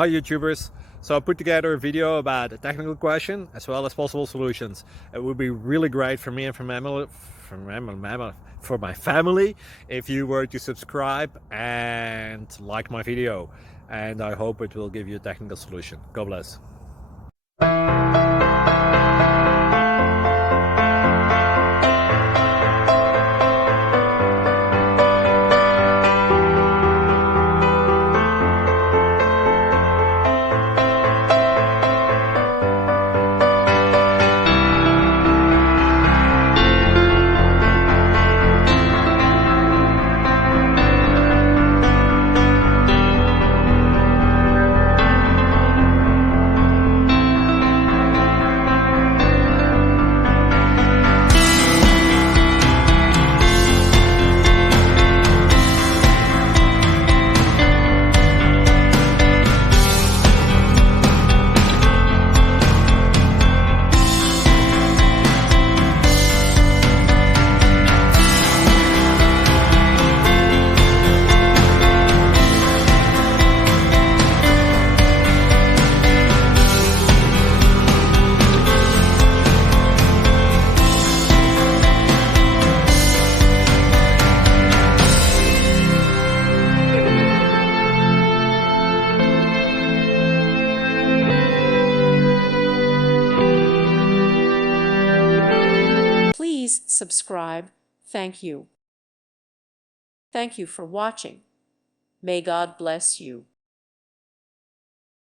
Hi YouTubers. So I put together a video about a technical question as well as possible solutions. It would be really great for me and for my family if you were to subscribe and like my video, and I hope it will give you a technical solution. God bless. Please subscribe. Thank you. Thank you for watching. May God bless you.